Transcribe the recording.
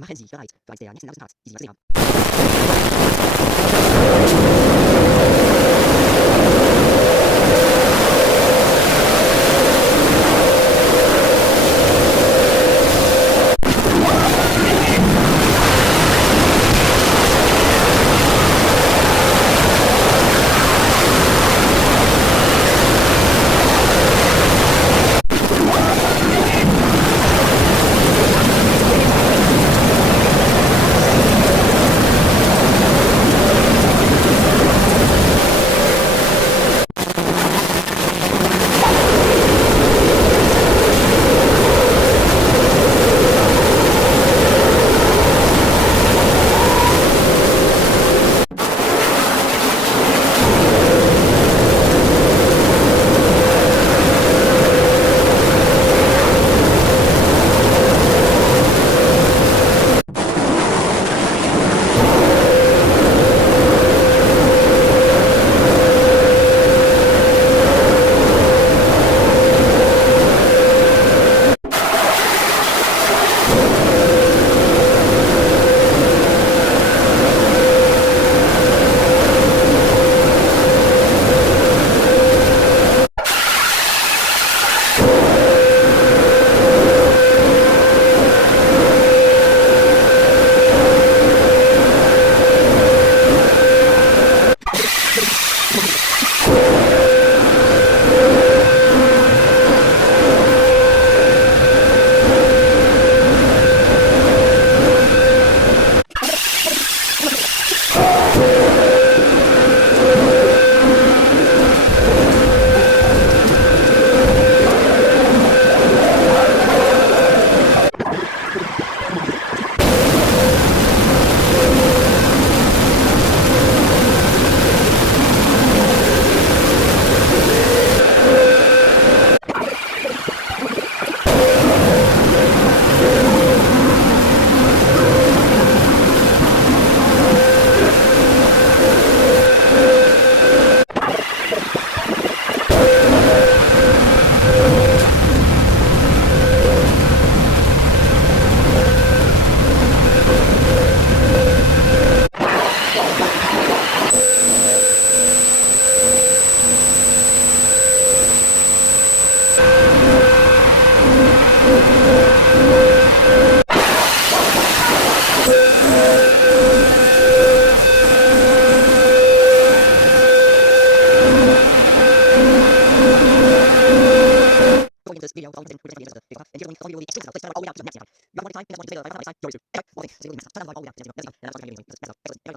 Machen Sie bereit für eines der nächsten Außenparts, die Sie versehen haben. This video following the video and you're going to the extras of this all the way out to the next. You have one time, one video, I have time, you're to. Anyway, one thing, so you can turn on all the way out to the next.